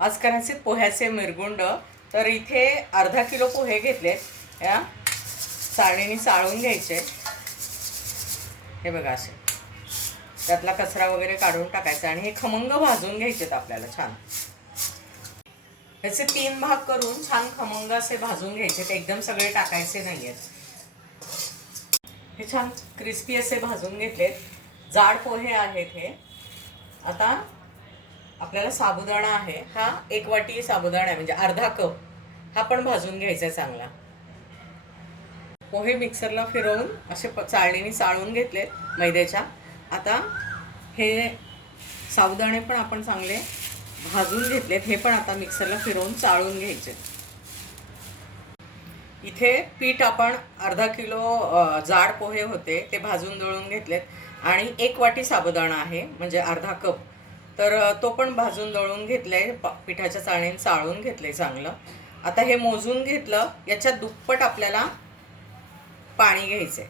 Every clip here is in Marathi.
आज करायचे पोह्याचे मिरगुंड तर इथे अर्धा किलो पोहे घेतले या. चाळणीने चाळून घ्यायचे. हे बघा असे. त्यातला कचरा वगैरे काढून टाकायचा आणि हे खमंग भाजून घ्यायचेत आपल्याला छान. ह्याचे तीन भाग करून छान खमंग असे भाजून घ्यायचे एकदम सगळे टाकायचे नाहीयेत. हे छान क्रिस्पी असे भाजून घेतलेत. जाड पोहे आहेत हे. आता आपल्याला साबुदाणा आहे. हा एक वाटी साबुदाणा आहे म्हणजे अर्धा कप. हा पण भाजून घ्यायचा आहे चांगला. पोहे मिक्सरला फिरवून असे प- चाळणीने चाळून घेतलेत मैद्याच्या. आता हे साबुदाणे पण आपण चांगले भाजून घेतलेत. हे पण आता मिक्सरला फिरवून चाळून घ्यायचे. इथे पीठ आपण अर्धा किलो जाड पोहे होते ते भाजून दळून घेतलेत. आणि एक वाटी साबुदाणा आहे म्हणजे अर्धा कप. तर तो पण भाजून दळून घेतलाय पिठाच्या चाळणीने चाळून घेतलंय चांगलं. आता हे मोजून घेतलं याच्यात दुप्पट आपल्याला पाणी घ्यायचंय.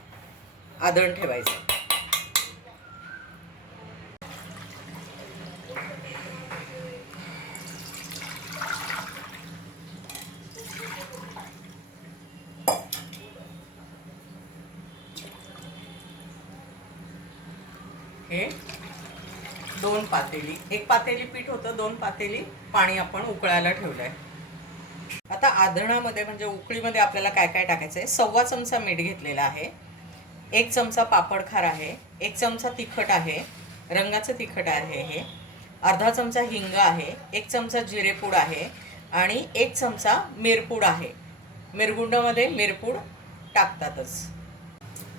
आदण ठेवायचं हे? दोन पातेली. एक पातेली पीठ होतं दोन पातेली पाणी आपण उकळायला ठेवलं आहे आता आधणामध्ये म्हणजे उकळीमध्ये आपल्याला काय काय टाकायचं आहे सव्वा चमचा मीठ घेतलेला आहे. एक चमचा पापड खार आहे. एक चमचा तिखट आहे. रंगाचं तिखट आहे हे. अर्धा चमचा हिंग आहे. एक चमचा जिरेपूड आहे. आणि एक चमचा मिरपूड आहे. मिरगुंडामध्ये मिरपूड टाकतातच.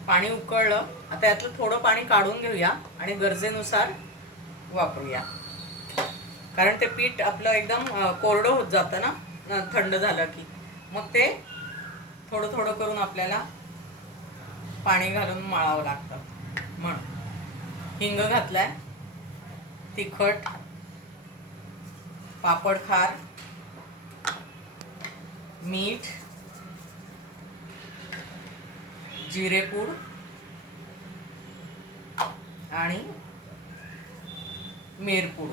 पाणी उकळलं. आता यातलं थोडं पाणी काढून घेऊया. आणि गरजेनुसार वापरूया. कारण ते पीठ आपलं एकदम कोरडं होत जातं ना थंड झालं की. मग ते थोडं थोडं करून आपल्याला पाणी घालून मळावं लागतं. म्हणून हिंग घातलाय तिखट पापड खार मीठ जिरेपूड आणि मेरपूड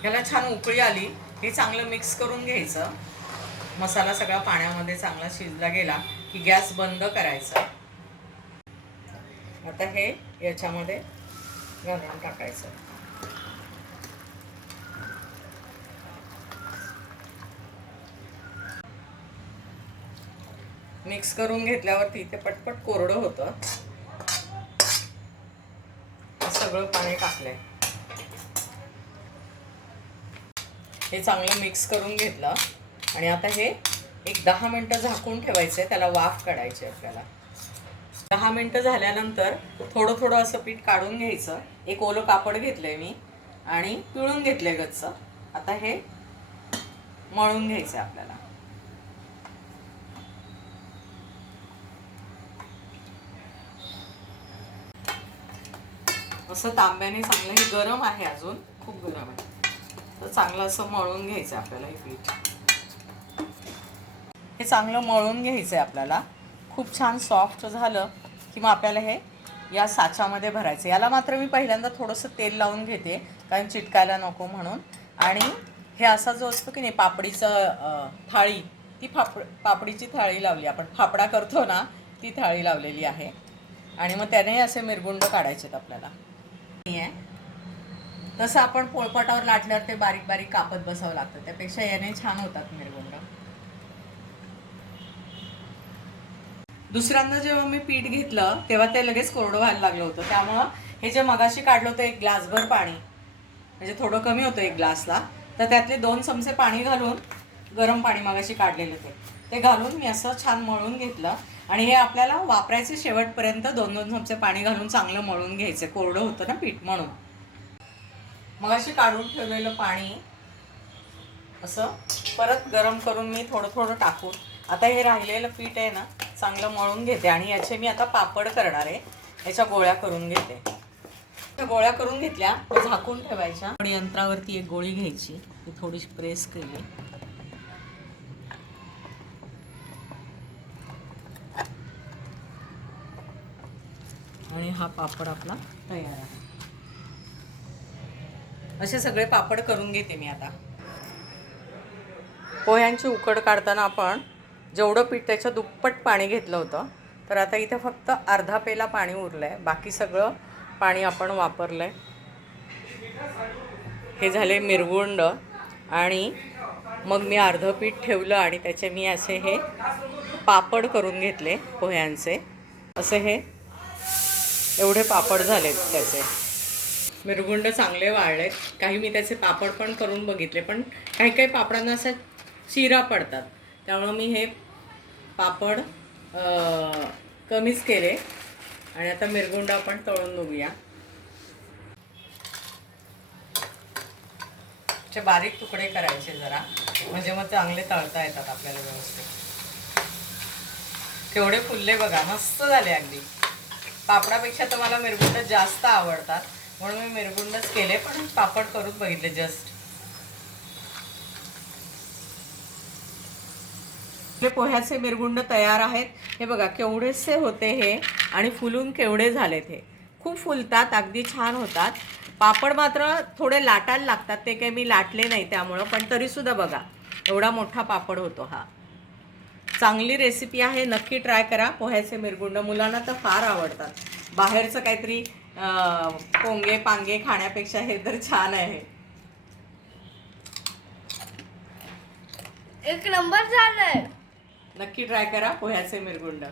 ह्याला छान उकळी आली. हे चांगलं मिक्स करून घ्यायचं. मसाला सगळा पाण्यामध्ये चांगला शिजला गेला की गॅस बंद करायचा. आता हे याच्यामध्ये घालून टाकायचं. मिक्स करून घेतल्यावरती ते पटपट कोरडं होतं. सगळं पाणी टाकलंय. हे चांगलं मिक्स करून घेतलं. आणि आता हे एक दहा मिनटं झाकून ठेवायचं त्याला वाफ काढायची आपल्याला. दहा मिनटं झाल्यानंतर थोडं थोडं असं पीठ काढून घ्यायचं. एक ओलं कापड घेतलंय मी आणि पिळून घेतलंय गच्च. आता हे मळून घ्यायचं आपल्याला. असं तांब्याने चांगलं हे गरम आहे अजून खूप गरम आहे. तर चांगलं असं मळून घ्यायचं आहे आपल्याला हे पीठ. हे चांगलं मळून घ्यायचं आहे आपल्याला. खूप छान सॉफ्ट झालं की मग आपल्याला हे या साच्यामध्ये भरायचं याला मात्र मी पहिल्यांदा थोडंसं तेल लावून घेते कारण चिटकायला नको म्हणून. आणि हे असा जो असतो की नाही पापडीचं थाळी ती फाप पापडीची थाळी लावली आपण. फापडा करतो ना ती थाळी लावलेली आहे. आणि मग त्याने असे मिरगुंड काढायचे आहेत आपल्याला. आहे तसं आपण पोळपाटावर लाटल्यावर ते बारीक बारीक कापत बसावं लागतं. त्यापेक्षा याने छान होतात मिरगुंड दुसऱ्यांदा जेव्हा मी पीठ घेतलं तेव्हा ते लगेच कोरडं व्हायला लागलं होतं. त्यामुळं हे जे मगाशी काढलं होतं एक ग्लासभर पाणी म्हणजे थोडं कमी होतं एक ग्लासला तर त्यातले दोन चमचे पाणी घालून गरम पाणी मगाशी काढलेलं ते. ते घालून मी असं छान मळून घेतलं. आणि हे आपल्याला वापरायचे शेवटपर्यंत दोन दोन चमचे पाणी घालून चांगलं मळून घ्यायचं. कोरडं होतं ना पीठ म्हणून. मगाशी काढून ठेवलेलं पाणी असं परत गरम करून मी थोडं थोडं टाकून आता हे राहिलेलं पीठ आहे ना चांगलं मळून घेते. आणि याचे मी आता पापड करणार आहे. याच्या गोळ्या करून घेते. त्या गोळ्या करून घेतल्या झाकून ठेवायच्या. आणि यंत्रावरती एक गोळी घ्यायची. ती थोडीशी प्रेस केली. आणि हा पापड आपला तयार आहे. असे सगळे पापड करून घेते मी आता. पोह्यांची उकड काढताना आपण जेवढं पीठ त्याच्या दुप्पट पाणी घेतलं होतं तर आता इथे फक्त अर्धा पेला पाणी उरलं आहे बाकी सगळं पाणी आपण वापरलं आहे हे झाले मिरगुंड आणि मग मी अर्धं पीठ ठेवलं आणि त्याचे मी असे हे पापड करून घेतले पोह्यांचे. असे हे एवढे पापड झालेत त्याचे. मिरगुंड चांगले वाळलेत. काही मी त्याचे पापड पण करून बघितले पण काही काही पापडांना असा शिरा पडतात. त्यामुळं मी हे पापड कमीच केले. आणि आता मिरगुंड आपण तळून बघूया. चे बारीक तुकडे करायचे जरा. म्हणजे मग चांगले तळता येतात आपल्याला व्यवस्थित. केवढे फुलले बघा मस्त झाले अगदी. पापडापेक्षा तर मला मिरगुंड जास्त आवडतात. म्हणून मी मिरगुंडच केले पण पापड करून बघितले जस्ट हे पोह्याचे मिरगुंड तयार आहेत. हे बघा केवढेसे होते हे आणि फुलून केवढे झालेत हे. खूप फुलतात अगदी छान होतात. पापड मात्र थोडे लाटायला लागतात ते काही मी लाटले नाही त्यामुळं पण तरीसुद्धा बघा एवढा मोठा पापड होतो हा. चांगली रेसिपी आहे नक्की ट्राय करा. पोह्याचे मिरगुंड मुलांना तर फार आवडतात. बाहेरचं काहीतरी पोंगे पांगे खाण्यापेक्षा हे तर छान आहे. एक नंबर झालंय. नक्की ट्राय करा पोह्याचे मिरगुंड.